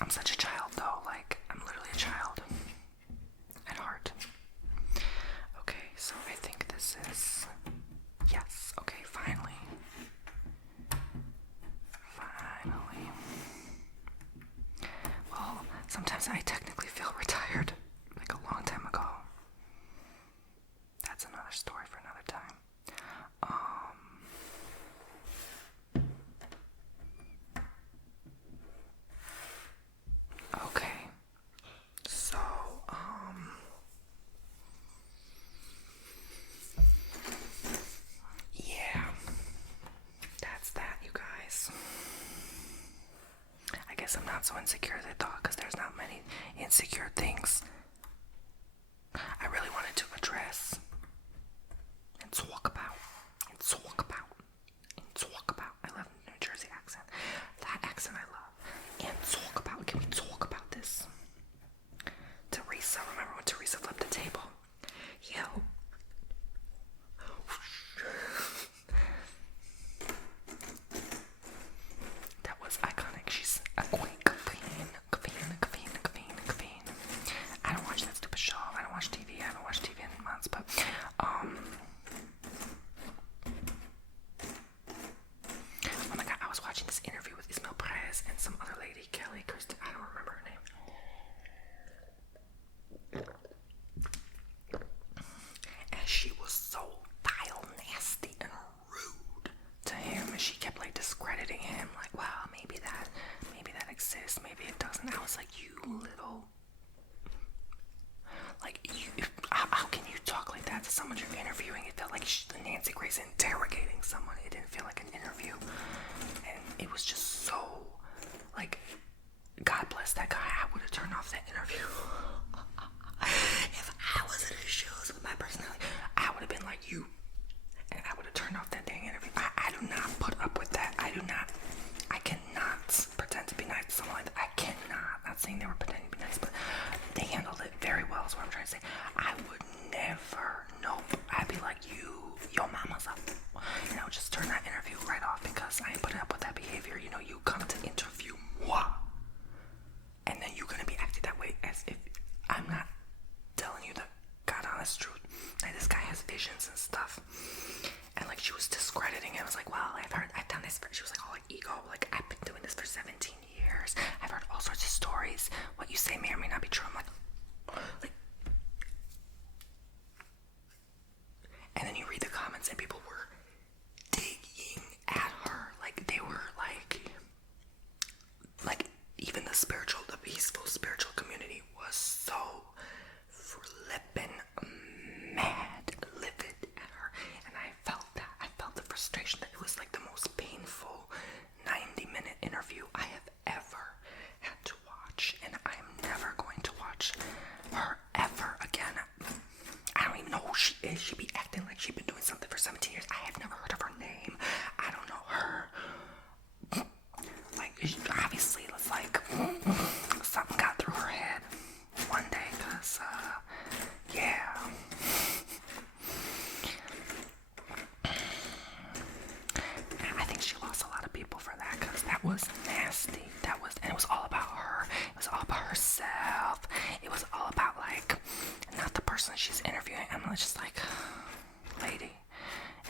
I'm such a child though, like I'm literally a child at heart. Okay, so I think this is, yes, okay, finally. Well, sometimes I technically feel retired, like a long time ago. That's another story for another time. Okay. So, yeah. That's that, you guys. I guess I'm not so insecure as I thought because there's not many insecure things I really wanted to address and talk about. I love New Jersey accent. That accent I love. And talk about. Can we talk about this? Teresa, remember when Teresa flipped the table? Yo. That was iconic. She's a queen. I don't watch that stupid show. I don't watch TV. I haven't watched TV in months, but oh my god, I was watching this interview with Ismael Perez and some other lady, Kelly Kirsten, I don't remember her name. And she was so vile, nasty, and rude to him, and she kept like discrediting him, like, wow, maybe that exists, maybe it doesn't. I was like, you little, like, how can you talk like that to someone you're interviewing? It felt like Nancy Grace interrogating someone. It didn't feel like an interview, and it was just so, like, God bless that guy. I would have turned off that interview. If I was in his shoes with my personality, I would have been like you, and I would have turned off that dang interview. I do not put up with that. I cannot pretend to be nice to someone like that. I cannot. Not saying they were pretending to be nice, but they handled it very well, is what I'm trying to say. I would never, nope. I'd be like, your mama's up. You know, just turn that interview right off because I ain't putting up with that behavior. You know, you come to interview moi, and then you're gonna be acting that way as if I'm not telling you the God honest truth. Like, this guy has visions and stuff. And like, she was discrediting him. I was like, well, I've done this she was like all like ego, like, I've been doing this for 17 years. I've heard all sorts of stories. What you say may or may not be true. I'm like, and then you read the comments and people were digging at her. Like, they were like even the peaceful spiritual community was so flippin' who she is. She be acting like she been doing something for 17 years. I have never heard of her name. I don't know her. Like, obviously, it's like something got through her head one day, cause yeah. I think she lost a lot of people for that, cause that was nasty. And it was all about her. It was all about herself. It was all about, like, not the person she's interviewing. I'm just like, lady.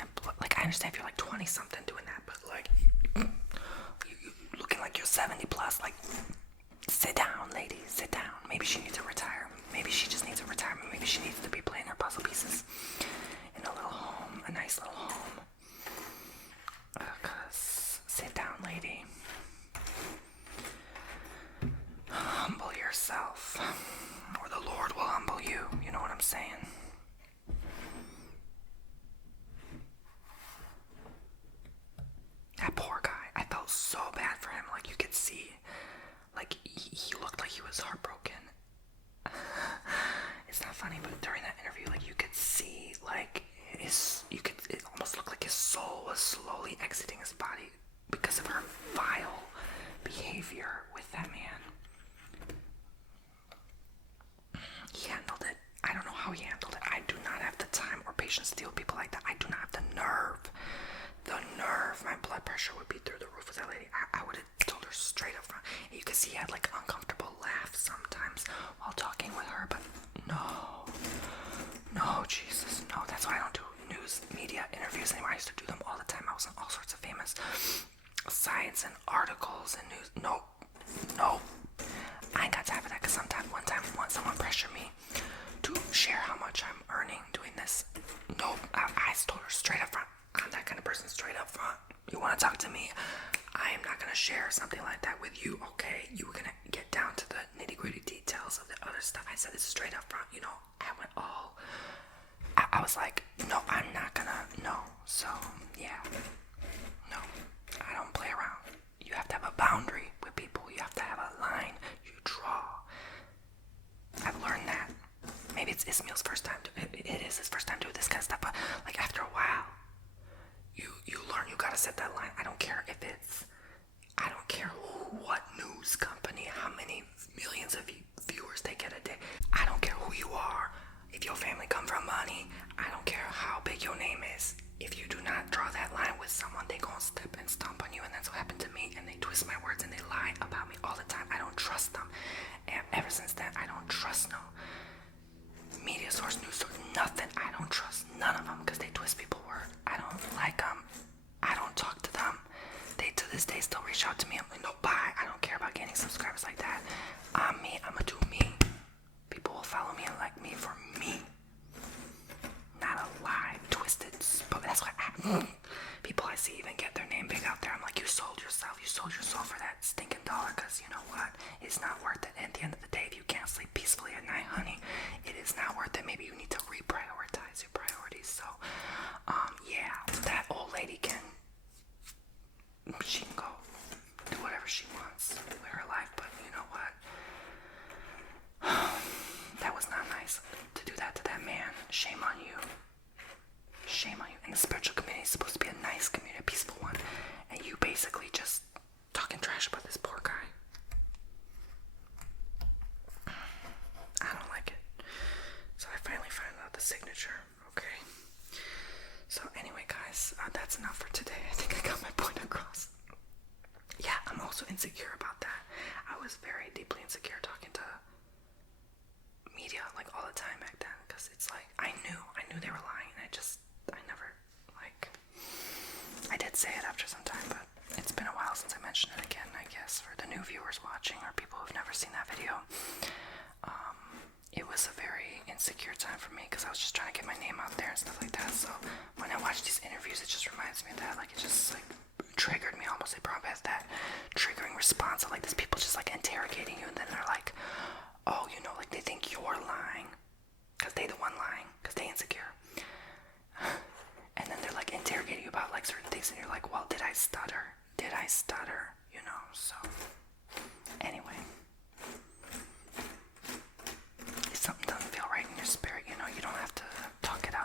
And like, I understand if you're like 20 something doing that, but like, you looking like you're 70 plus. Like, sit down, lady. Sit down. Maybe she needs to retire. Maybe she just needs a retirement. Maybe she needs to be playing her puzzle pieces in a little home, a nice little home. Cause sit down, lady. Humble yourself, or the Lord will humble you. You know what I'm saying? That poor guy. I felt so bad for him. Like, you could see, like, he looked like he was heartbroken. It's not funny, but during that interview, like, you could see, like, it almost looked like his soul was slowly exiting his body because of her vile behavior with that man. He handled it. I don't know how he handled it. I do not have the time or patience to deal with people like that. I do not have the nerve. My blood pressure would be through the roof with that lady. I would have told her straight up front. And you could see he had like uncomfortable laughs sometimes while talking with her, but no, Jesus, no. That's why I don't do news media interviews anymore. I used to do them all the time. I was on all sorts of famous sites and articles and news. No. I ain't got time for that, because one time someone pressured me to share how much I'm earning doing this. Nope, I told her straight up front. I'm that kind of person, straight up front. You want to talk to me? I am not going to share something like that with you, okay? You were going to get down to the nitty-gritty details of the other stuff. I said it straight up front, you know. I was like, no, I'm not going to, no. So, yeah. No, I don't play around. You have to have a boundary with people. You have to have a line you draw. I've learned that. Maybe it's Ismail's first time. It is his first time doing this kind of stuff. But like, after a while, you learn you gotta set that line. I don't care what news company, how many millions of viewers they get a day. I don't care who you are. If your family come from money, I don't care how big your name is. If you do not draw that line with someone, they gonna step and stomp on you, and that's what happened to me. And they twist my words and they lie about me all the time. I don't trust them. And ever since then, I don't trust no media source, news source, nothing. I don't trust none of them because they twist people's words. I don't like them. I don't talk to them. They to this day still reach out to me. I'm like, no, bye. I don't care about gaining subscribers like that. I'm me. I'ma do me. People will follow me and like me for me. Not a lie, twisted. But that's why people I see even get their name big out there. I'm like, you sold yourself. You sold your soul for that stinking dollar. Because you know what? It's not worth it. At the end of the day, if you can't sleep peacefully at night, honey, it is not worth it. Maybe you need to reprioritize your priorities. So, yeah, that old lady she can go do whatever she wants with her life. But you know what? That was not nice to do that to that man. Shame on you. Shame on you. And the spiritual community is supposed to be a nice community, a peaceful one. And you basically just talking trash about this poor guy. I don't like it. So I finally found out the signature. Okay. So anyway, guys, that's enough for today. I think I got my point across. Yeah, I'm also insecure about that. I was very deeply insecure talking to media like all the time back then, because it's like I knew they were lying. I did say it after some time, but it's been a while since I mentioned it again. I guess for the new viewers watching or people who've never seen that video, it was a very insecure time for me because I was just trying to get my name out there and stuff like that. So when I watch these interviews, it just reminds me of that. Like, it just like triggered me almost. It probably has that triggering response of like these people just like interrogating you, and then they're like, oh, you know, like they think you're lying because they the one lying because they insecure. And then they're like interrogating you about like certain things, and you're like, well, did I stutter? You know, so anyway. If something doesn't feel right in your spirit, you know, you don't have to talk it out.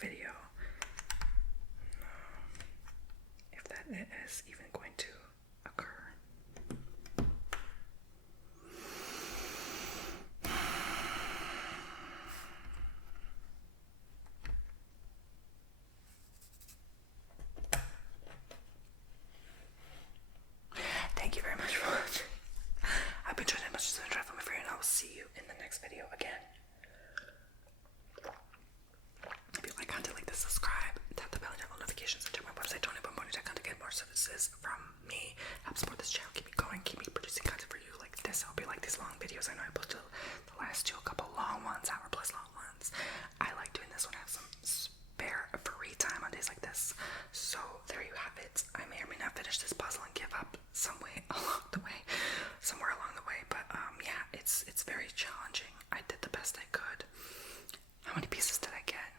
video. If that is even going to occur. Thank you very much for watching. I've been trying as much as I try for my friend, and I will see you in the next video again. If you like content like this, subscribe, tap the bell and turn on notifications, and check my website, Bomboni.com, to get more services from me. Help support this channel, keep me going, keep me producing content for you like this. I hope you like these long videos. I know I posted the last two, a couple long ones, hour plus long ones. I like doing this when I have some spare free time on days like this. So there you have it. I may or may not finish this puzzle and give up somewhere along the way, but yeah, it's very challenging. I did the best I could. How many pieces did I get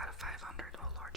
out of 500? Oh Lord.